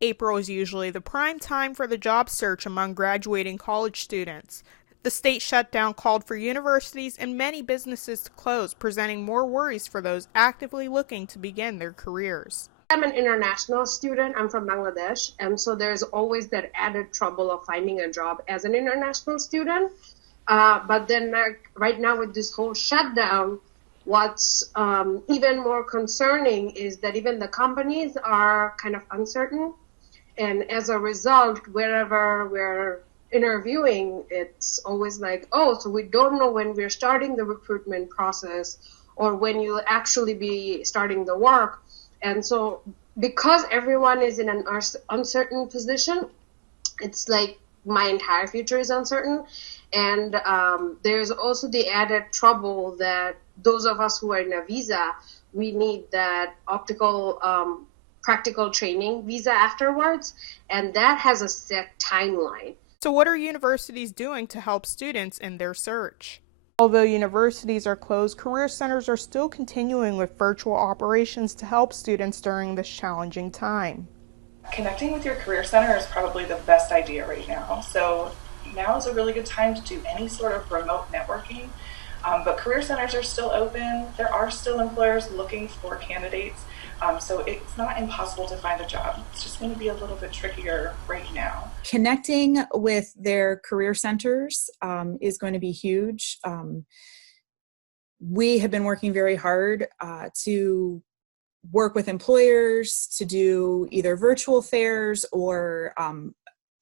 April is usually the prime time for the job search among graduating college students. The state shutdown called for universities and many businesses to close, presenting more worries for those actively looking to begin their careers. I'm an international student. I'm from Bangladesh. And so there's always that added trouble of finding a job as an international student. But then right now with this whole shutdown, what's even more concerning is that even the companies are kind of uncertain. And as a result, wherever we're interviewing, it's always like, oh, so we don't know when we're starting the recruitment process or when you'll actually be starting the work. And so because everyone is in an uncertain position, it's like my entire future is uncertain. And there's also the added trouble that those of us who are in a visa, we need that optical practical training visa afterwards, and that has a set timeline. So, what are universities doing to help students in their search? Although universities are closed, career centers are still continuing with virtual operations to help students during this challenging time. Connecting with your career center is probably the best idea right now. So now is a really good time to do any sort of remote networking. But career centers are still open. There are still employers looking for candidates. So it's not impossible to find a job. It's just going to be a little bit trickier right now. Connecting with their career centers is going to be huge. We have been working very hard to work with employers to do either virtual fairs or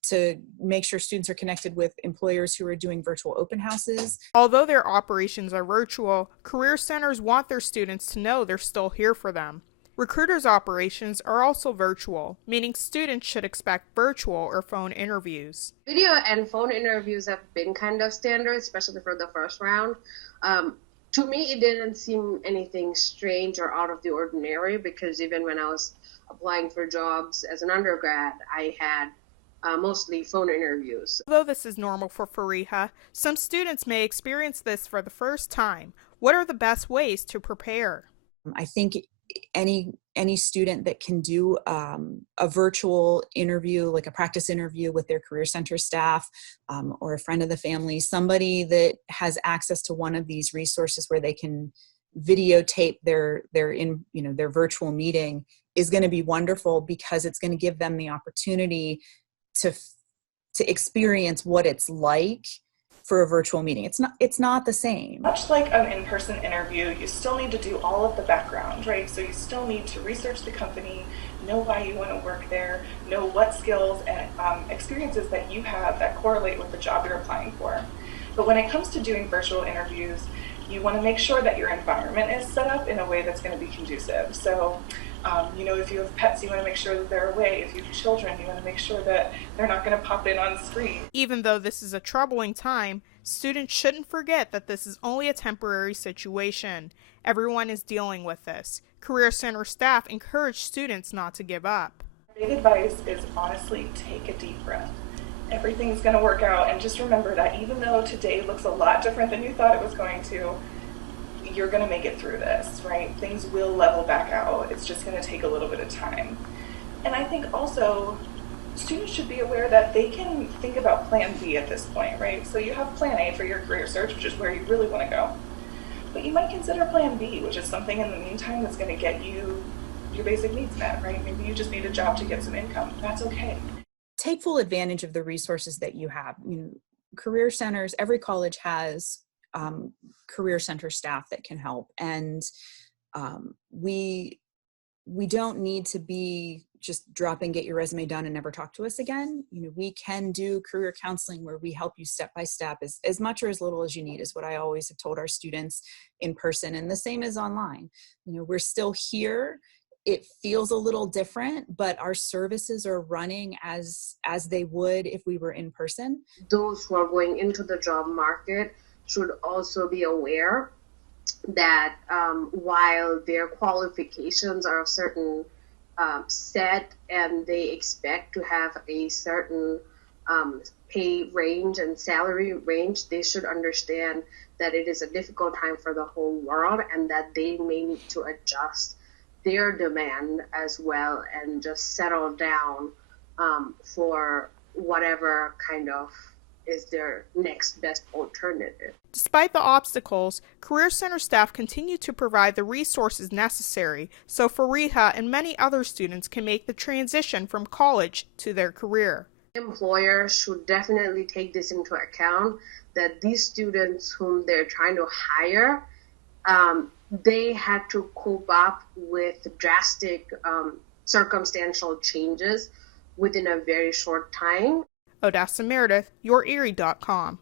to make sure students are connected with employers who are doing virtual open houses. Although their operations are virtual, career centers want their students to know they're still here for them. Recruiters' operations are also virtual, meaning students should expect virtual or phone interviews. Video and phone interviews have been kind of standard, especially for the first round. To me, it didn't seem anything strange or out of the ordinary because even when I was applying for jobs as an undergrad, I had mostly phone interviews. Although this is normal for Fariha, some students may experience this for the first time. What are the best ways to prepare? I think any student that can do a virtual interview, like a practice interview with their career center staff or a friend of the family, somebody that has access to one of these resources where they can videotape their virtual meeting is going to be wonderful because it's going to give them the opportunity to experience what it's like for a virtual meeting. It's not the same. Much like an in-person interview, you still need to do all of the background, right? So you still need to research the company, know why you want to work there, know what skills and experiences that you have that correlate with the job you're applying for. But when it comes to doing virtual interviews, you want to make sure that your environment is set up in a way that's going to be conducive. So, if you have pets, you want to make sure that they're away. If you have children, you want to make sure that they're not going to pop in on screen. Even though this is a troubling time, students shouldn't forget that this is only a temporary situation. Everyone is dealing with this. Career Center staff encourage students not to give up. Big advice is honestly take a deep breath. Everything's going to work out, and just remember that even though today looks a lot different than you thought it was going to, you're going to make it through this, right? Things will level back out. It's just going to take a little bit of time. And I think also students should be aware that they can think about plan B at this point, right? So you have plan A for your career search, which is where you really want to go. But you might consider plan B, which is something in the meantime that's going to get you your basic needs met, right? Maybe you just need a job to get some income. That's okay. Take full advantage of the resources that you have. Career centers, every college has career center staff that can help, and we don't need to be just drop in, get your resume done and never talk to us again. We can do career counseling where we help you step by step, as much or as little as you need is what I always have told our students in person, and the same is online. We're still here. It feels a little different, but our services are running as they would if we were in person. Those who are going into the job market should also be aware that while their qualifications are a certain set and they expect to have a certain pay range and salary range, they should understand that it is a difficult time for the whole world and that they may need to adjust their demand as well and just settle down for whatever kind of is their next best alternative. Despite the obstacles, Career Center staff continue to provide the resources necessary so Fariha and many other students can make the transition from college to their career. Employers should definitely take this into account, that these students whom they're trying to hire, they had to cope up with drastic circumstantial changes within a very short time. Odessa Meredith, YourErie.com.